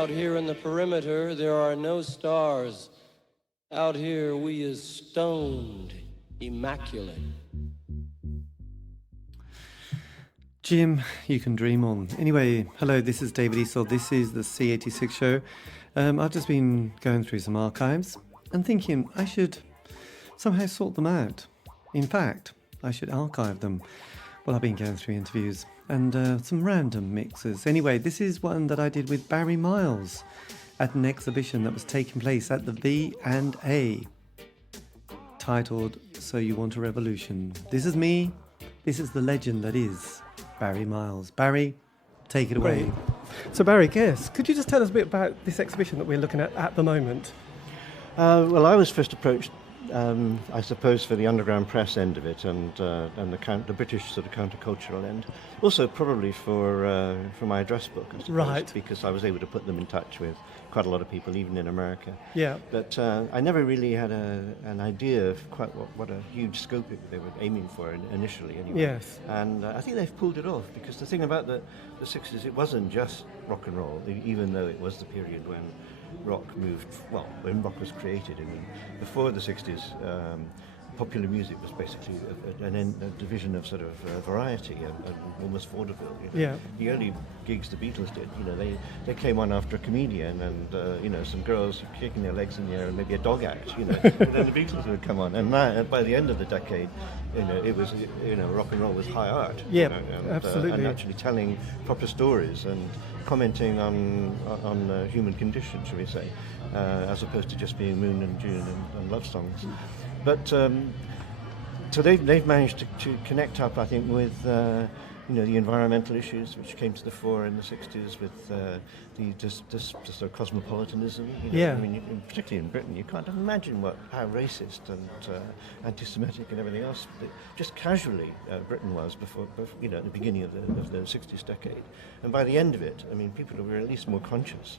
Out here in the perimeter, there are no stars. Out here, we is stoned, immaculate. Jim, you can dream on. Anyway, hello, this is David Eastaugh. This is the C86 show. I've just been going through some archives and thinking I should somehow sort them out. In fact, I should archive them. Well, I've been going through interviews and some random mixes. Anyway, this is one that I did with Barry Miles at an exhibition that was taking place at the V&A, titled So You Want a Revolution. This is me. This is the legend that is Barry Miles. Barry, take it away. Great. So Barry, could you just tell us a bit about this exhibition that we're looking at the moment? Well, I was first approached, I suppose, for the underground press end of it, and the British sort of countercultural end. Also, probably for my address book, I suppose, right? Because I was able to put them in touch with quite a lot of people, even in America. Yeah. But I never really had an idea of quite what a huge scope they were aiming for initially, anyway. Yes. And I think they've pulled it off, because the thing about the 60s, it wasn't just rock and roll, even though it was the period when rock moved, well, when rock was created. I mean, before the 60s, popular music was basically a division of sort of variety and almost vaudeville. You know? Yeah. The early gigs the Beatles did, they came on after a comedian and, some girls kicking their legs in the air and maybe a dog act, and then the Beatles would come on. And by the end of the decade, it was, rock and roll was high art. Yeah, absolutely. And actually telling proper stories and commenting on human condition, shall we say, as opposed to just being Moon and June and love songs. But so they've managed to connect up, I think, with the environmental issues which came to the fore in the 60s, with the sort of cosmopolitanism. Yeah. I mean, particularly in Britain, you can't imagine how racist and anti-Semitic and everything else, just casually Britain was before at the beginning of the 60s decade. And by the end of it, I mean, people were at least more conscious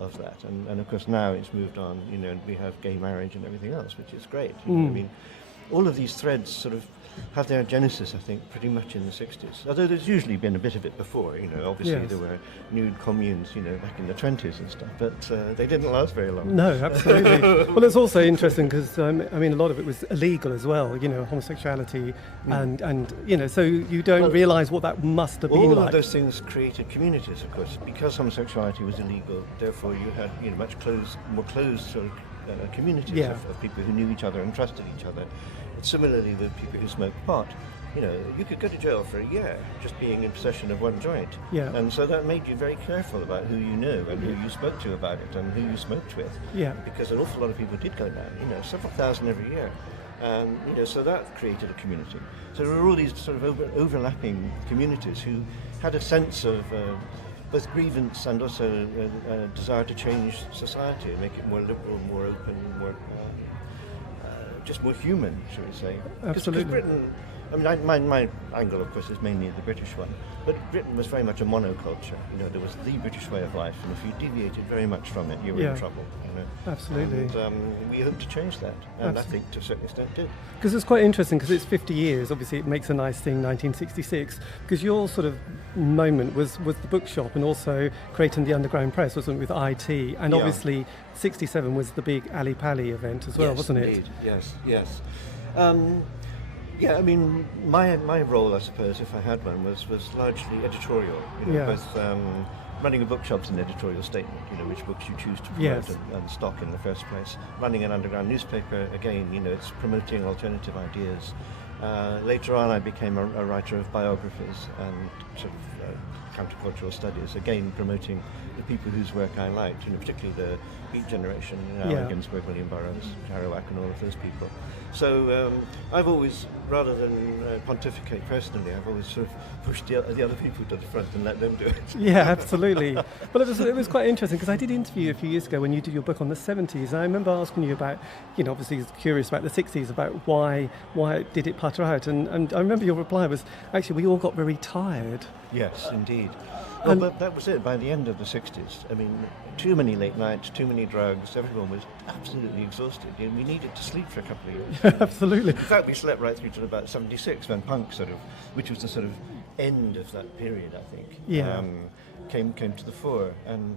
of that, and of course now it's moved on, and we have gay marriage and everything else, which is great. I mean, all of these threads sort of have their genesis, I think, pretty much in the 60s. Although there's usually been a bit of it before, obviously. Yes. There were nude communes, back in the 20s and stuff, but they didn't last very long. No, absolutely. Well, it's also interesting because, a lot of it was illegal as well, homosexuality, and so you don't realise what that must have been like. All of those things created communities, of course. Because homosexuality was illegal, therefore you had, much more closed sort of communities of people who knew each other and trusted each other. Similarly with people who smoke pot, you could go to jail for a year just being in possession of one joint. Yeah. And so that made you very careful about who you knew and who you spoke to about it and who you smoked with. Yeah. Because an awful lot of people did go down, several thousand every year. So that created a community. So there were all these sort of overlapping communities who had a sense of both grievance and also a desire to change society and make it more liberal, more open, more just more human, shall we say. Absolutely. Because Britain, my angle, of course, is mainly the British one, but Britain was very much a monoculture. There was the British way of life, and if you deviated very much from it, you were in trouble. Absolutely. And we hope to change that, and I think to a certain extent did. Because it's quite interesting, because it's 50 years, obviously it makes a nice thing, 1966, because your sort of moment was the bookshop and also creating the underground press, wasn't it, with IT, and obviously 67 was the big Ali Pali event as well, yes, wasn't indeed. it? Yes. My role, I suppose, if I had one, was largely editorial. Both running a bookshop's an editorial statement, which books you choose to promote and stock in the first place. Running an underground newspaper, again, it's promoting alternative ideas. Later on, I became a writer of biographies and sort of countercultural studies, again promoting the people whose work I liked, particularly the Beat generation, Allen Ginsberg, William Burroughs, Kerouac, and all of those people. So I've always, rather than pontificate personally, I've always sort of pushed the other people to the front and let them do it. Yeah, absolutely. But it was quite interesting, because I did interview you a few years ago when you did your book on the 70s, and I remember asking you about, obviously curious about the 60s, about why did it putter out, and I remember your reply was, actually, we all got very tired. Yes, indeed. Well, but that was it. By the end of the 60s, too many late nights, too many drugs, everyone was absolutely exhausted. We needed to sleep for a couple of years. Absolutely. In fact, we slept right through to about 76, when punk which was the sort of end of that period, I think, came to the fore. And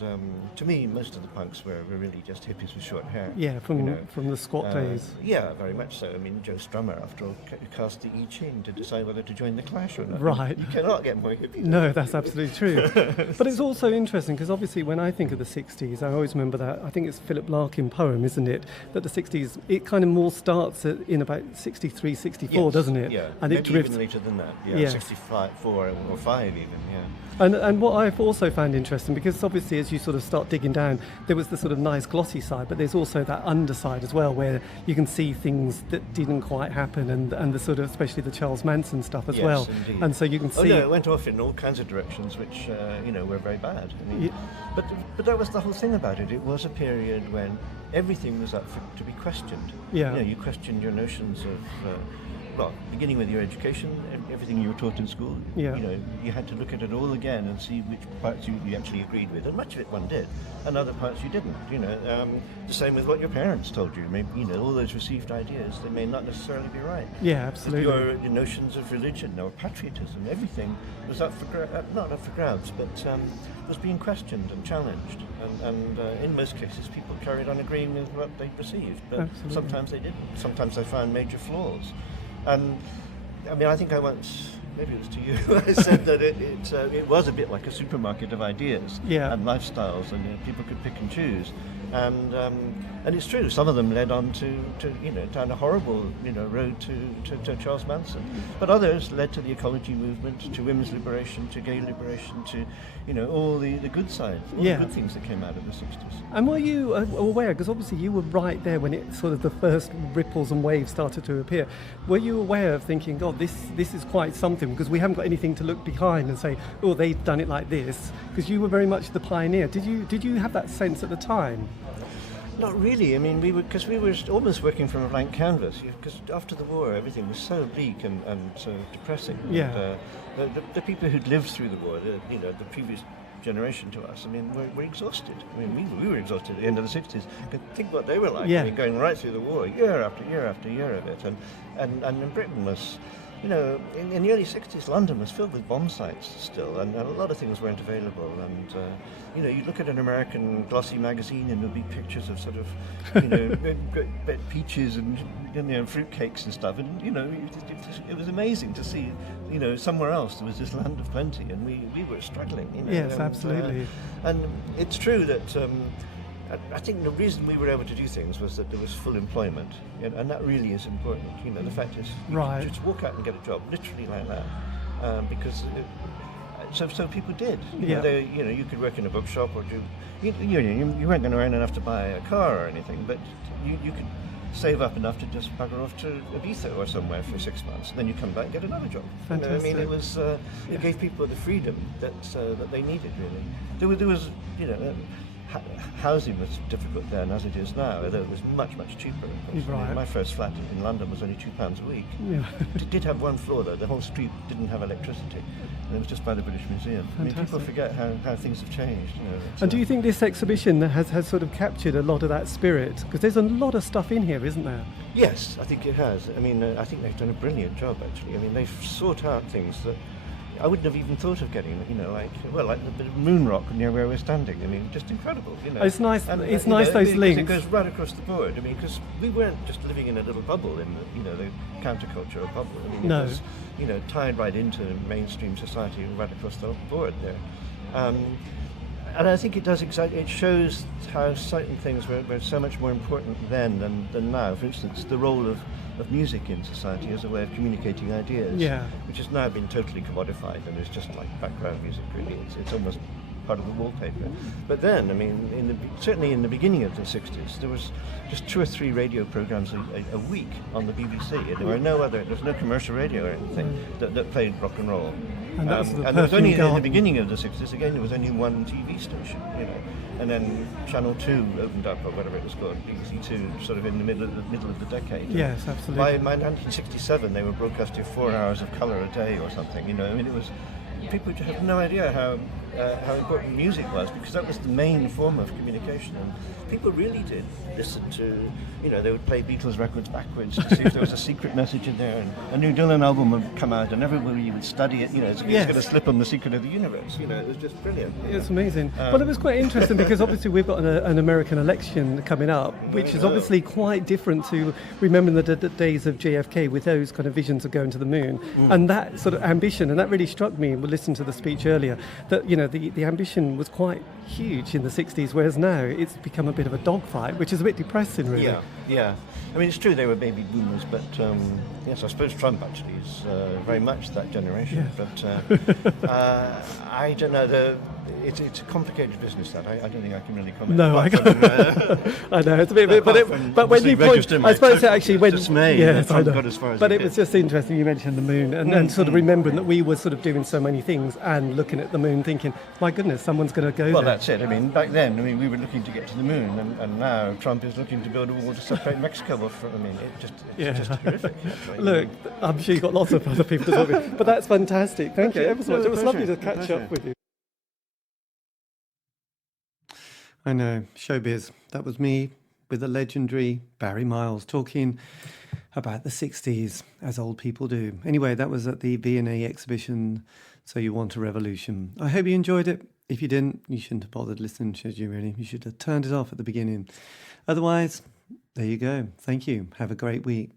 to me, most of the punks were really just hippies with short hair. Yeah, from the squat days. Yeah, very much so. I mean, Joe Strummer, after all, cast the I Ching to decide whether to join the Clash or not. Right. You cannot get more hippie. No, that's absolutely true. But it's also interesting because obviously when I think of the 60s, I always remember that, I think it's Philip Larkin poem, isn't it? That the 60s, it kind of more starts in about 63, 64, Yes, doesn't it? Yeah, And maybe it drifts. even later than that. Yeah, Yes. 65, 4 or 5 even, yeah. And what I've also found interesting, because obviously as you sort of start digging down, there was the sort of nice glossy side, but there's also that underside as well, where you can see things that didn't quite happen, and the sort of, especially the Charles Manson stuff as Yes, well. indeed. And so you can see. Oh no, it went off in all kinds of directions, which were very bad. I mean, but that was the whole thing about it. It was a period when everything was up to be questioned. Yeah. You questioned your notions of. Beginning with your education, everything you were taught in school, Yeah. you had to look at it all again and see which parts you actually agreed with, and much of it one did, and other parts you didn't. The same with what your parents told you. Maybe, all those received ideas, they may not necessarily be right. Yeah, absolutely. Your notions of religion or patriotism, everything was not up for grabs, but was being questioned and challenged. And in most cases, people carried on agreeing with what they perceived, but Absolutely. sometimes they didn't. Sometimes they found major flaws. And I mean, I think I once, maybe it was to you, I said that it was a bit like a supermarket of ideas and lifestyles, and people could pick and choose. And it's true, some of them led on to down a horrible road to Charles Manson, but others led to the ecology movement, to women's liberation, to gay liberation, to all the good side, all the good things that came out of the 60s. And were you aware, because obviously you were right there when it sort of the first ripples and waves started to appear, were you aware of thinking, God, this is quite something, because we haven't got anything to look behind and say, oh, they've done it like this, because you were very much the pioneer. Did you have that sense at the time? Not really. I mean, we were almost working from a blank canvas. Because after the war, everything was so bleak and so depressing. Yeah. And, the people who'd lived through the war, the previous generation to us, I mean, were exhausted. I mean, we were exhausted at the end of the 60s. Think what they were like. Yeah. I mean, going right through the war, year after year after year of it, and Britain was. In the early 60s, London was filled with bomb sites still, and a lot of things weren't available. And, you look at an American glossy magazine and there'll be pictures of sort of, great peaches and, fruitcakes and stuff. And, it was amazing to see, somewhere else there was this land of plenty, and we were struggling. Yes, absolutely. And it's true that... I think the reason we were able to do things was that there was full employment, and that really is important. The fact is, you could just walk out and get a job, literally like that, because so people did. You could work in a bookshop or do. You weren't going to earn enough to buy a car or anything, but you could save up enough to just bugger off to Ibiza or somewhere for 6 months, and then you come back and get another job. Fantastic. I mean, it was it gave people the freedom that they needed. Really, there was housing was difficult then as it is now, although it was much, much cheaper. Right. My first flat in London was only £2 a week. Yeah. It did have one floor though, the whole street didn't have electricity, and it was just by the British Museum. I mean, people forget how things have changed. And do you think this exhibition has sort of captured a lot of that spirit? Because there's a lot of stuff in here, isn't there? Yes, I think it has. I mean, I think they've done a brilliant job actually. I mean, they've sought out things that I wouldn't have even thought of getting, like the bit of moon rock near where we're standing. I mean, just incredible, It's nice. And, it's nice those links. It goes right across the board. I mean, because we weren't just living in a little bubble in the counterculture bubble. I mean, No. It was, tied right into mainstream society right across the board there. And I think it does it shows how certain things were so much more important then than now. For instance, the role of music in society as a way of communicating ideas, which has now been totally commodified and is just like background music, really. It's almost part of the wallpaper. But then, I mean, certainly in the beginning of the 60s, there was just 2 or 3 radio programs a week on the BBC. There was no commercial radio or anything that played rock and roll. And that was and there was only in the beginning of the 60s, again, there was only one TV station, and then Channel 2 opened up, or whatever it was called, BBC 2, sort of in the middle of the decade. Yes, absolutely. By 1967, they were broadcasting 4 hours of colour a day or something. I mean, it was people have no idea how how important music was, because that was the main form of communication, and people really did listen to, they would play Beatles records backwards to see if there was a secret message in there, and a new Dylan album would come out, and everybody would study it, it's going to slip on the secret of the universe, it was just brilliant. It's amazing. Well, it was quite interesting because obviously we've got an American election coming up, which is obviously quite different to remembering the days of JFK with those kind of visions of going to the moon, and that sort of ambition, and that really struck me. We listened to the speech earlier, that the ambition was quite huge in the 60s, whereas now it's become a bit of a dogfight, which is a bit depressing, really. Yeah. I mean, it's true they were baby boomers, but yes, I suppose Trump actually is very much that generation. Yeah. But I don't know. It's a complicated business. That I don't think I can really comment. No, I can't. I know it's a bit, but when you point, I suppose it actually went. Yes, I know. Got as far as but it was just interesting. You mentioned the moon, and sort of remembering that we were sort of doing so many things and looking at the moon, thinking, "My goodness, someone's going to go there." Well, that's it. I mean, back then, we were looking to get to the moon, and now Trump is looking to build a wall to separate Mexico. It's just horrific. Actually. Look, I'm sure you've got lots of other people to talk with, but that's fantastic. Thank you ever so much. It was lovely to catch up with you. I know, showbiz. That was me with the legendary Barry Miles talking about the 60s, as old people do. Anyway, that was at the V&A exhibition, So You Want a Revolution. I hope you enjoyed it. If you didn't, you shouldn't have bothered listening, should you really? You should have turned it off at the beginning. Otherwise, there you go. Thank you. Have a great week.